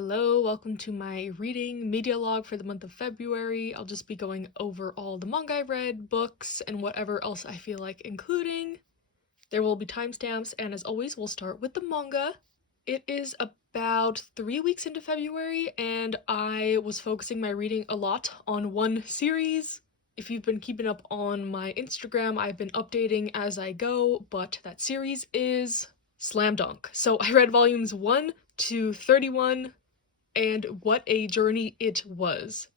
Hello, welcome to my reading media log for the month of February. I'll just be going over all the manga I read, books, and whatever else I feel like including. There will be timestamps, and as always, we'll start with the manga. It is about 3 weeks into February, and I was focusing my reading a lot on one series. If you've been keeping up on my Instagram, I've been updating as I go, but that series is Slam Dunk. So I read volumes 1 to 31, and what a journey it was.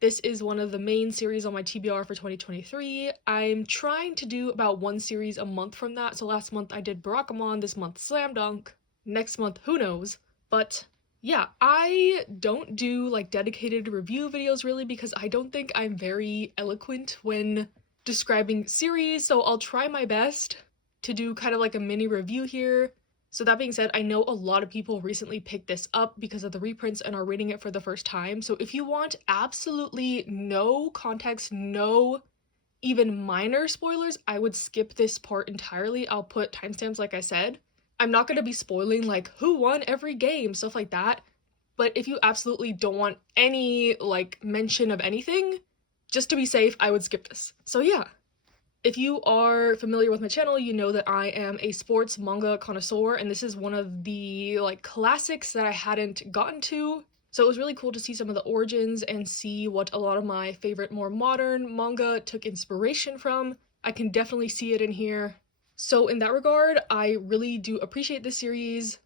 This is one of the main series on my TBR for 2023. I'm trying to do about one series a month from that. So last month I did Barakamon, this month Slam Dunk, next month who knows. But yeah, I don't do like dedicated review videos really because I don't think I'm very eloquent when describing series, so I'll try my best to do kind of like a mini review here. So that being said, I know a lot of people recently picked this up because of the reprints and are reading it for the first time. So if you want absolutely no context, no even minor spoilers, I would skip this part entirely. I'll put timestamps like I said. I'm not going to be spoiling like who won every game, stuff like that. But if you absolutely don't want any like mention of anything, just to be safe, I would skip this. So yeah. If you are familiar with my channel, you know that I am a sports manga connoisseur, and this is one of the like classics that I hadn't gotten to. So it was really cool to see some of the origins and see what a lot of my favorite more modern manga took inspiration from. I can definitely see it in here. So in that regard, I really do appreciate this series.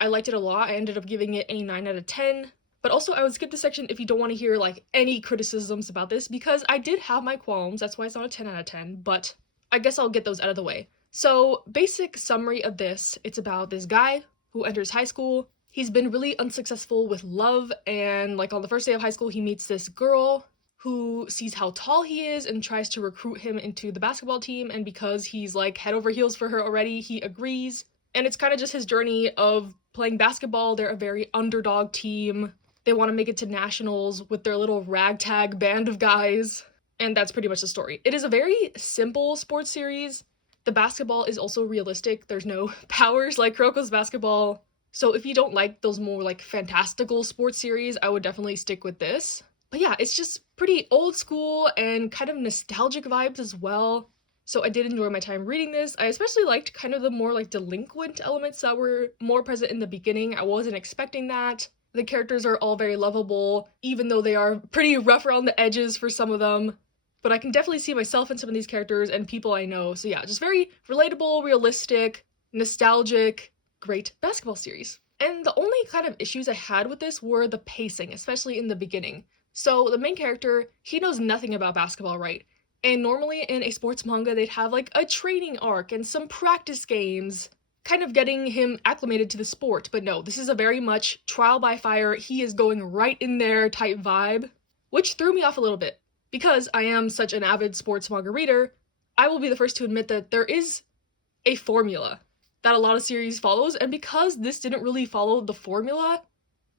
I liked it a lot. I ended up giving it a 9 out of 10. But also, I would skip this section if you don't want to hear, like, any criticisms about this, because I did have my qualms, that's why it's not a 10 out of 10, but I guess I'll get those out of the way. So, basic summary of this, it's about this guy who enters high school. He's been really unsuccessful with love, and, like, on the first day of high school, he meets this girl who sees how tall he is and tries to recruit him into the basketball team, and because he's, like, head over heels for her already, he agrees. And it's kind of just his journey of playing basketball. They're a very underdog team. They want to make it to nationals with their little ragtag band of guys, and that's pretty much the story. It is a very simple sports series. The basketball is also realistic. There's no powers like Kuroko's basketball. So if you don't like those more like fantastical sports series, I would definitely stick with this. But yeah, it's just pretty old school and kind of nostalgic vibes as well. So I did enjoy my time reading this. I especially liked kind of the more like delinquent elements that were more present in the beginning. I wasn't expecting that. The characters are all very lovable, even though they are pretty rough around the edges for some of them. But I can definitely see myself in some of these characters and people I know. So yeah, just very relatable, realistic, nostalgic, great basketball series. And the only kind of issues I had with this were the pacing, especially in the beginning. So the main character, he knows nothing about basketball, right? And normally in a sports manga, they'd have like a training arc and some practice games, kind of getting him acclimated to the sport. But no, this is a very much trial by fire, he is going right in there type vibe, which threw me off a little bit. Because I am such an avid sports manga reader, I will be the first to admit that there is a formula that a lot of series follows, and because this didn't really follow the formula,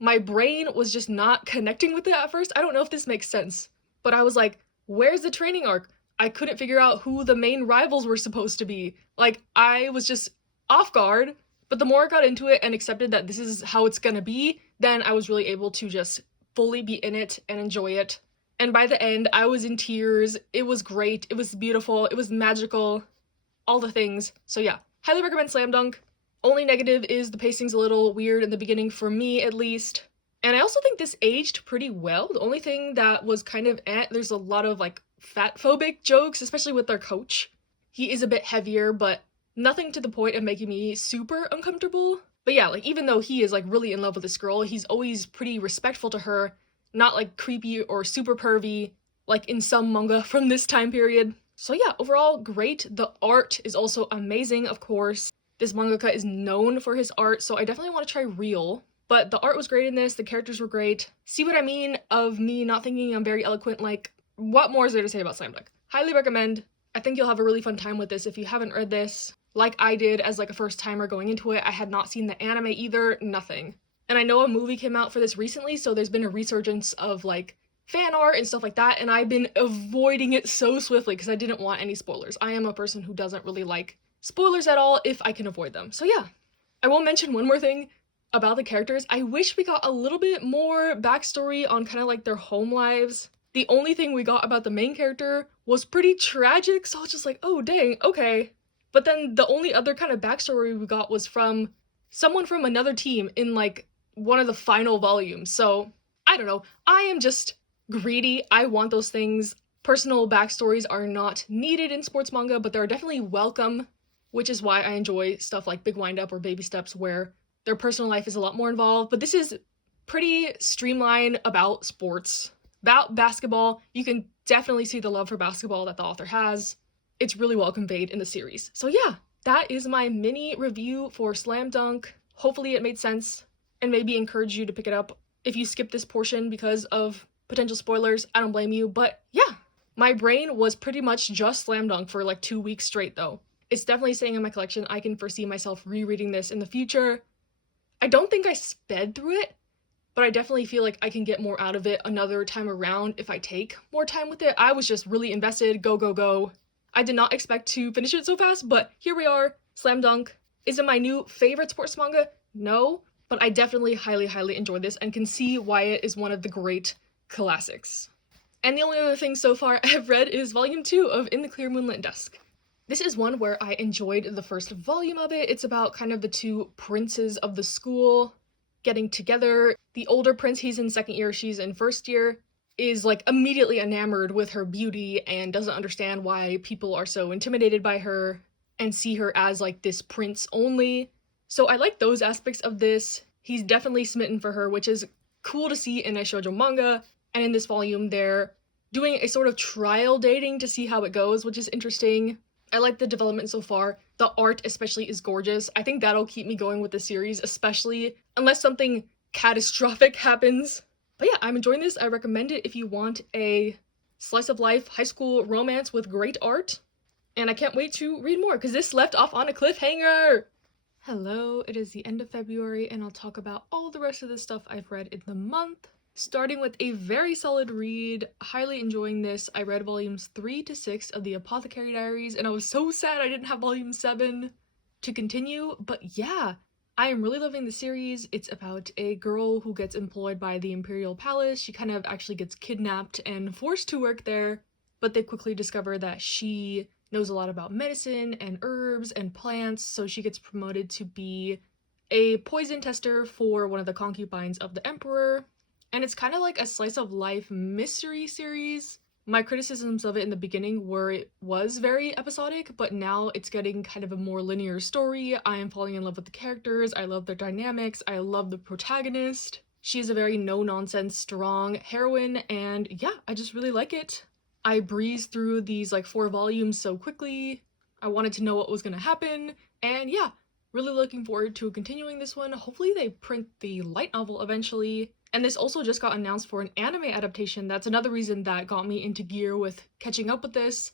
my brain was just not connecting with it at first. I don't know if this makes sense, but I was like, where's the training arc? I couldn't figure out who the main rivals were supposed to be. Like, I was just off guard, but the more I got into it and accepted that this is how it's gonna be, then I was really able to just fully be in it and enjoy it. And by the end, I was in tears. It was great. It was beautiful. It was magical. All the things. So yeah, highly recommend Slam Dunk. Only negative is the pacing's a little weird in the beginning, for me at least. And I also think this aged pretty well. The only thing that was kind of there's a lot of like fat-phobic jokes, especially with their coach. He is a bit heavier, but nothing to the point of making me super uncomfortable. But yeah, like even though he is like really in love with this girl, he's always pretty respectful to her, not like creepy or super pervy like in some manga from this time period. So yeah, overall great. The art is also amazing, of course. This mangaka is known for his art, so I definitely want to try Real. But the art was great in this, the characters were great. See what I mean of me not thinking I'm very eloquent? Like, what more is there to say about Slam Dunk? Highly recommend. I think you'll have a really fun time with this if you haven't read this. Like I did as like a first timer going into it, I had not seen the anime either, nothing. And I know a movie came out for this recently, so there's been a resurgence of like fan art and stuff like that, and I've been avoiding it so swiftly because I didn't want any spoilers. I am a person who doesn't really like spoilers at all if I can avoid them. So yeah. I will mention one more thing. about the characters. I wish we got a little bit more backstory on kind of like their home lives. The only thing we got about the main character was pretty tragic, so I was just like, oh dang, okay. But then the only other kind of backstory we got was from someone from another team in like one of the final volumes. So I don't know. I am just greedy. I want those things. Personal backstories are not needed in sports manga, but they're definitely welcome, which is why I enjoy stuff like Big Wind Up or Baby Steps, where their personal life is a lot more involved. But this is pretty streamlined about sports, about basketball. You can definitely see the love for basketball that the author has. It's really well conveyed in the series. So yeah, that is my mini review for Slam Dunk. Hopefully it made sense and maybe encourage you to pick it up. If you skip this portion because of potential spoilers, I don't blame you. But yeah, my brain was pretty much just Slam Dunk for like 2 weeks straight though. It's definitely staying in my collection. I can foresee myself rereading this in the future. I don't think I sped through it, but I definitely feel like I can get more out of it another time around if I take more time with it. I was just really invested, go, go, go. I did not expect to finish it so fast, but here we are, Slam Dunk. Is it my new favorite sports manga? No, but I definitely highly enjoyed this and can see why it is one of the great classics. And the only other thing so far I've read is volume 2 of In the Clear Moonlit Dusk. This is one where I enjoyed the first volume of it. It's about kind of the two princes of the school getting together. The older prince, he's in second year, she's in first year, is like immediately enamored with her beauty and doesn't understand why people are so intimidated by her and see her as like this prince only. So I like those aspects of this. He's definitely smitten for her, which is cool to see in a shoujo manga. And in this volume, they're doing a sort of trial dating to see how it goes, which is interesting. I like the development so far. The art especially is gorgeous. I think that'll keep me going with the series, especially unless something catastrophic happens. But yeah, I'm enjoying this. I recommend it if you want a slice of life high school romance with great art. And I can't wait to read more because this left off on a cliffhanger. Hello, it is the end of February and I'll talk about all the rest of the stuff I've read in the month. Starting with a very solid read, highly enjoying this. I read volumes 3 to 6 of the Apothecary Diaries and I was so sad I didn't have volume 7 to continue, but yeah, I am really loving the series. It's about a girl who gets employed by the Imperial Palace. She kind of actually gets kidnapped and forced to work there, but they quickly discover that she knows a lot about medicine and herbs and plants, so she gets promoted to be a poison tester for one of the concubines of the Emperor. And it's kind of like a slice of life mystery series. My criticisms of it in the beginning were it was very episodic, but now it's getting kind of a more linear story. I am falling in love with the characters. I love their dynamics. I love the protagonist. She is a very no-nonsense, strong heroine, and yeah, I just really like it. I breezed through these like 4 volumes so quickly. I wanted to know what was gonna happen, and yeah, really looking forward to continuing this one. Hopefully they print the light novel eventually. And this also just got announced for an anime adaptation. That's another reason that got me into gear with catching up with this.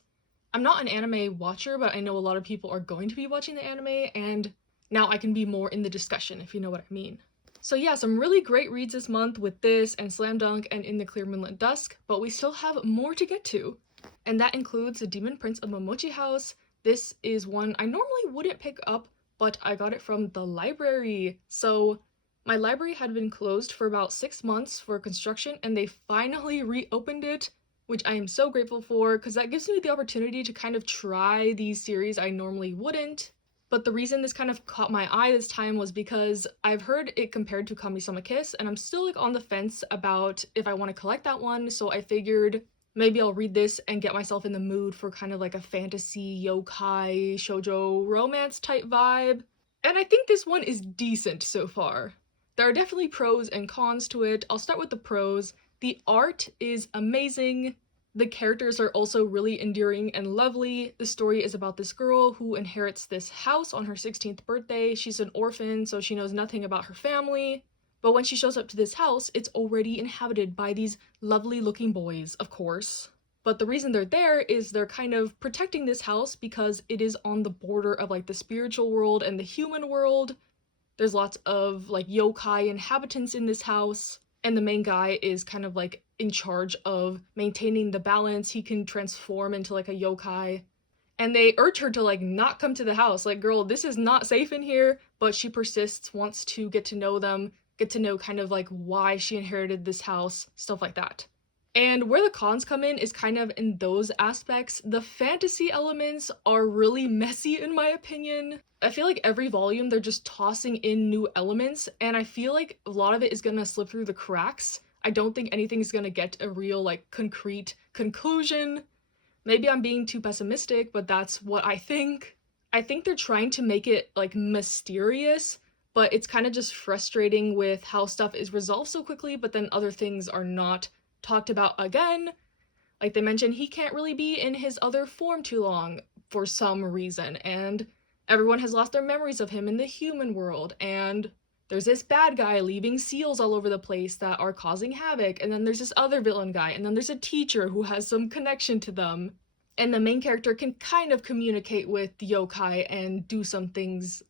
I'm not an anime watcher, but I know a lot of people are going to be watching the anime, and now I can be more in the discussion, if you know what I mean. So yeah, some really great reads this month with this and Slam Dunk and In the Clear Moonlit Dusk, but we still have more to get to. And that includes The Demon Prince of Momochi House. This is one I normally wouldn't pick up, but I got it from the library. So my library had been closed for about 6 months for construction, and they finally reopened it, which I am so grateful for, because that gives me the opportunity to kind of try these series I normally wouldn't. But the reason this kind of caught my eye this time was because I've heard it compared to Kami-sama Kiss, and I'm still like on the fence about if I want to collect that one, so I figured maybe I'll read this and get myself in the mood for kind of like a fantasy, yokai, shoujo, romance type vibe. And I think this one is decent so far. There are definitely pros and cons to it. I'll start with the pros. The art is amazing. The characters are also really endearing and lovely. The story is about this girl who inherits this house on her 16th birthday. She's an orphan, so she knows nothing about her family. But when she shows up to this house, it's already inhabited by these lovely looking boys, of course. But the reason they're there is they're kind of protecting this house because it is on the border of like the spiritual world and the human world. There's lots of like yokai inhabitants in this house, and the main guy is kind of like in charge of maintaining the balance. He can transform into like a yokai, and they urge her to like not come to the house. Like, girl, this is not safe in here, but she persists, wants to get to know them, get to know kind of like why she inherited this house, stuff like that. And where the cons come in is kind of in those aspects. The fantasy elements are really messy in my opinion. I feel like every volume they're just tossing in new elements, and I feel like a lot of it is gonna slip through the cracks. I don't think anything's gonna get a real like concrete conclusion. Maybe I'm being too pessimistic, but that's what I think. I think they're trying to make it like mysterious, but it's kind of just frustrating with how stuff is resolved so quickly, but then other things are not talked about again. Like they mentioned, he can't really be in his other form too long for some reason, and everyone has lost their memories of him in the human world, and there's this bad guy leaving seals all over the place that are causing havoc, and then there's this other villain guy, and then there's a teacher who has some connection to them, and the main character can kind of communicate with the yokai and do some things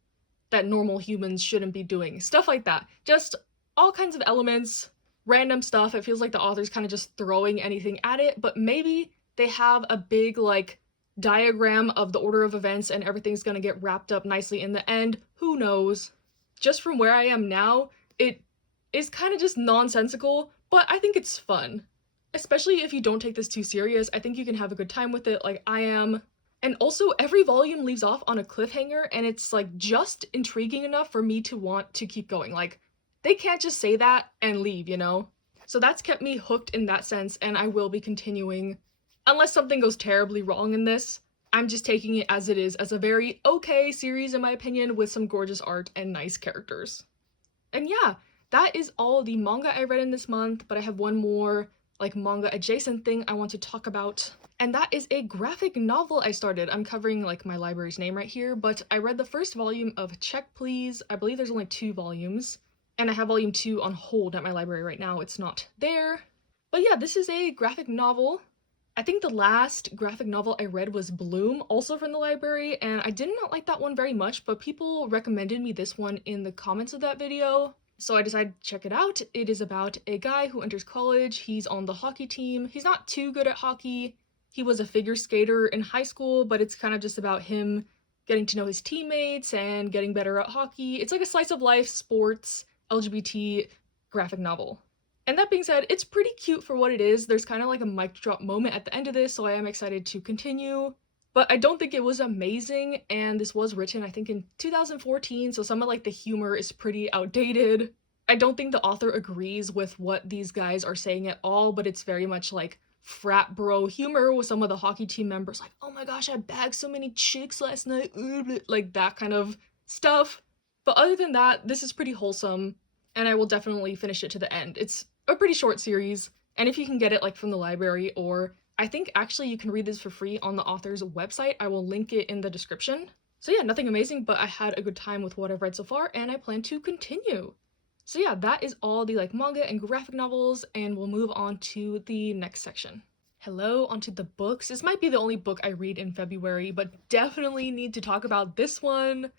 that normal humans shouldn't be doing. Stuff like that. Just all kinds of elements, random stuff. It feels like the author's kind of just throwing anything at it, but maybe they have a big like diagram of the order of events and everything's gonna get wrapped up nicely in the end. Who knows? Just from where I am now, it is kind of just nonsensical, but I think it's fun. Especially if you don't take this too serious, I think you can have a good time with it like I am. And also, every volume leaves off on a cliffhanger, and it's like just intriguing enough for me to want to keep going. Like, they can't just say that and leave, you know? So that's kept me hooked in that sense, and I will be continuing. Unless something goes terribly wrong in this, I'm just taking it as it is, as a very okay series in my opinion, with some gorgeous art and nice characters. And yeah, that is all the manga I read in this month, but I have one more like manga adjacent thing I want to talk about. And that is a graphic novel I started. I'm covering like my library's name right here, but I read the first volume of Check Please. I believe there's only 2 volumes. And I have volume 2 on hold at my library right now. It's not there. But yeah, this is a graphic novel. I think the last graphic novel I read was Bloom, also from the library, and I did not like that one very much, but people recommended me this one in the comments of that video. So I decided to check it out. It is about a guy who enters college. He's on the hockey team. He's not too good at hockey. He was a figure skater in high school, but it's kind of just about him getting to know his teammates and getting better at hockey. It's like a slice of life, sports, LGBT graphic novel. And that being said, it's pretty cute for what it is. There's kind of like a mic drop moment at the end of this, so I am excited to continue. But I don't think it was amazing, and this was written, I think, in 2014, so some of like the humor is pretty outdated. I don't think the author agrees with what these guys are saying at all, but it's very much like frat bro humor with some of the hockey team members, like, oh my gosh, I bagged so many chicks last night, like that kind of stuff. But other than that, this is pretty wholesome, and I will definitely finish it to the end. It's a pretty short series, and if you can get it like from the library, or I think actually you can read this for free on the author's website. I will link it in the description. So yeah, nothing amazing, but I had a good time with what I've read so far, and I plan to continue. So yeah, that is all the like manga and graphic novels, and we'll move on to the next section. Hello, onto the books. This might be the only book I read in February, but definitely need to talk about this one.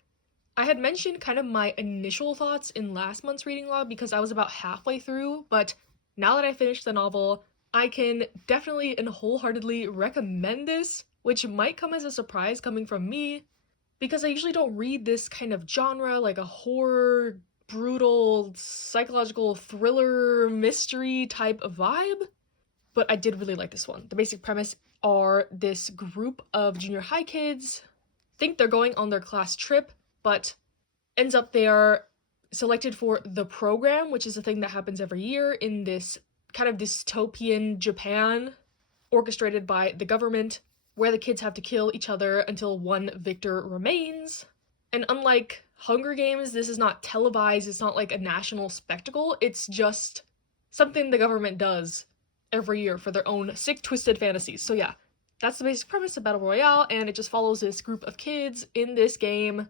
I had mentioned kind of my initial thoughts in last month's reading log because I was about halfway through, but now that I finished the novel, I can definitely and wholeheartedly recommend this, which might come as a surprise coming from me, because I usually don't read this kind of genre, like a horror, brutal, psychological thriller, mystery type of vibe, but I did really like this one. The basic premise are this group of junior high kids think they're going on their class trip, but ends up they are selected for the program, which is a thing that happens every year in this kind of dystopian Japan, orchestrated by the government, where the kids have to kill each other until one victor remains. And unlike Hunger Games, this is not televised, it's not like a national spectacle, it's just something the government does every year for their own sick, twisted fantasies. So yeah, that's the basic premise of Battle Royale, and it just follows this group of kids in this game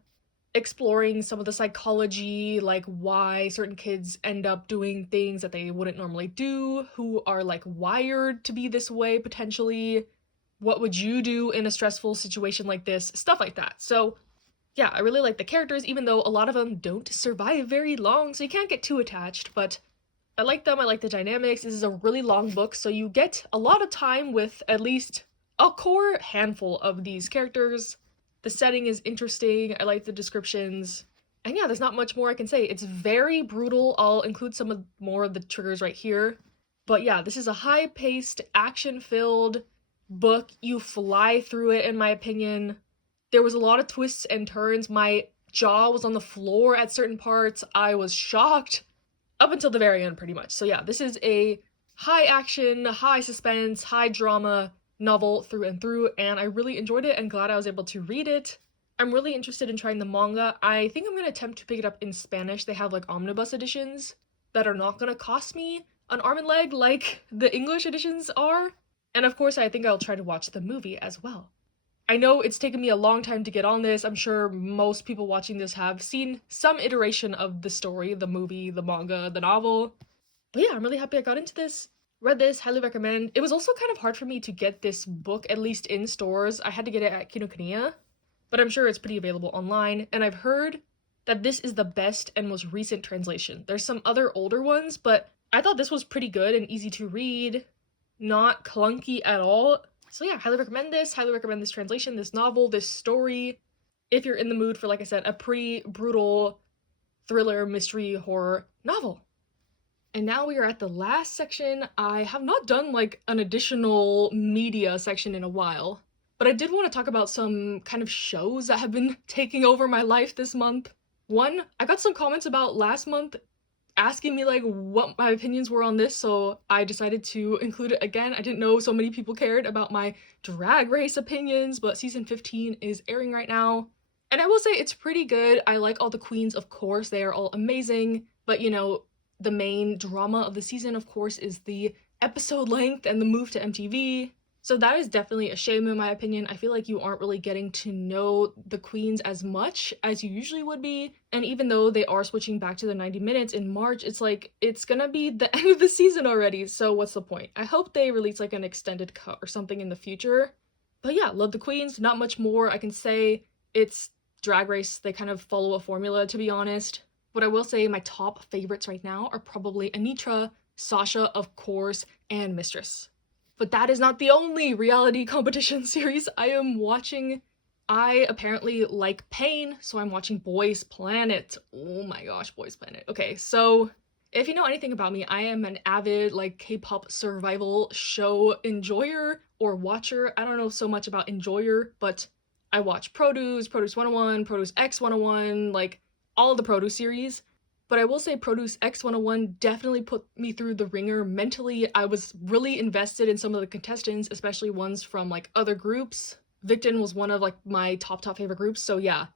exploring some of the psychology, like why certain kids end up doing things that they wouldn't normally do, who are like wired to be this way potentially, what would you do in a stressful situation like this, stuff like that. So yeah, I really like the characters, even though a lot of them don't survive very long, so you can't get too attached, but I like them, I like the dynamics. This is a really long book, so you get a lot of time with at least a core handful of these characters. The setting is interesting, I like the descriptions, and yeah, there's not much more I can say. It's very brutal. I'll include some of more of the triggers right here. But yeah, this is a high-paced, action-filled book. You fly through it, in my opinion. There was a lot of twists and turns. My jaw was on the floor at certain parts. I was shocked up until the very end, pretty much. So yeah, this is a high action, high suspense, high drama novel through and through, and I really enjoyed it and glad I was able to read it. I'm really interested in trying the manga. I think I'm going to attempt to pick it up in Spanish. They have like omnibus editions that are not going to cost me an arm and leg like the English editions are. And of course, I think I'll try to watch the movie as well. I know it's taken me a long time to get on this. I'm sure most people watching this have seen some iteration of the story, the movie, the manga, the novel. But yeah, I'm really happy I got into this. Read this, highly recommend. It was also kind of hard for me to get this book, at least in stores. I had to get it at Kinokuniya, but I'm sure it's pretty available online. And I've heard that this is the best and most recent translation. There's some other older ones, but I thought this was pretty good and easy to read, not clunky at all. So yeah, highly recommend this translation, this novel, this story, if you're in the mood for, like I said, a pretty brutal thriller, mystery, horror novel. And now we are at the last section. I have not done like an additional media section in a while, but I did want to talk about some kind of shows that have been taking over my life this month. One, I got some comments about last month asking me like what my opinions were on this, so I decided to include it again. I didn't know so many people cared about my Drag Race opinions, but season 15 is airing right now. And I will say it's pretty good. I like all the queens, of course. They are all amazing, but you know, the main drama of the season, of course, is the episode length and the move to MTV. So that is definitely a shame in my opinion. I feel like you aren't really getting to know the queens as much as you usually would be. And even though they are switching back to the 90 minutes in March, it's like, it's gonna be the end of the season already. So what's the point? I hope they release like an extended cut or something in the future. But yeah, love the queens. Not much more I can say. It's Drag Race. They kind of follow a formula, to be honest. What I will say, my top favorites right now are probably Anitra, Sasha, of course, and Mistress. But that is not the only reality competition series I am watching. I apparently like pain, so I'm watching Boys Planet. Oh my gosh, Boys Planet. Okay, so if you know anything about me, I am an avid like K-pop survival show enjoyer or watcher. I don't know so much about enjoyer, but I watch Produce, Produce 101, Produce X 101, like all of the Produce series. But I will say Produce X 101 definitely put me through the ringer mentally. I was really invested in some of the contestants, especially ones from like other groups. Victon was one of like my top favorite groups, so yeah.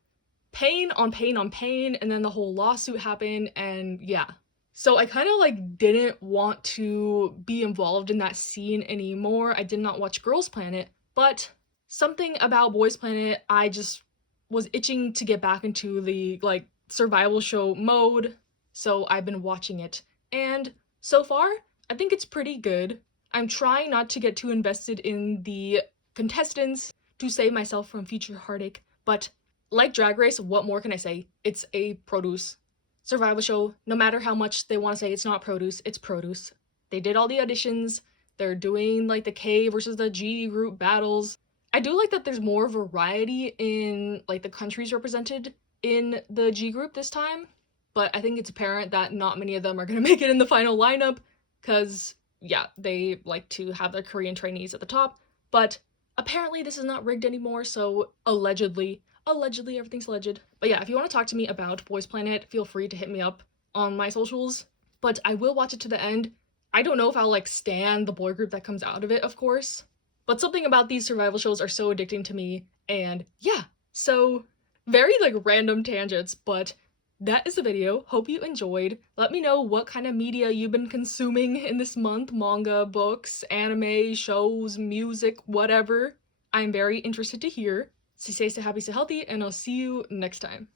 Pain on pain on pain, and then the whole lawsuit happened, and yeah. So I kind of like didn't want to be involved in that scene anymore. I did not watch Girls Planet, but something about Boys Planet, I just was itching to get back into the like survival show mode, so I've been watching it, and so far I think it's pretty good. I'm trying not to get too invested in the contestants to save myself from future heartache, but like Drag Race, what more can I say? It's a Produce survival show. No matter how much they want to say it's not Produce, it's Produce. They did all the auditions. They're doing like the K versus the G group battles. I do like that there's more variety in like the countries represented in the G group this time, but I think it's apparent that not many of them are gonna make it in the final lineup, because yeah, they like to have their Korean trainees at the top, but apparently this is not rigged anymore, so allegedly, everything's alleged. But yeah, if you want to talk to me about Boys Planet, feel free to hit me up on my socials, but I will watch it to the end. I don't know if I'll like stan the boy group that comes out of it, of course, but something about these survival shows are so addicting to me, and yeah, so very like random tangents, but that is the video. Hope you enjoyed. Let me know what kind of media you've been consuming in this month. Manga, books, anime, shows, music, whatever. I'm very interested to hear. Stay safe, stay happy, stay healthy, and I'll see you next time.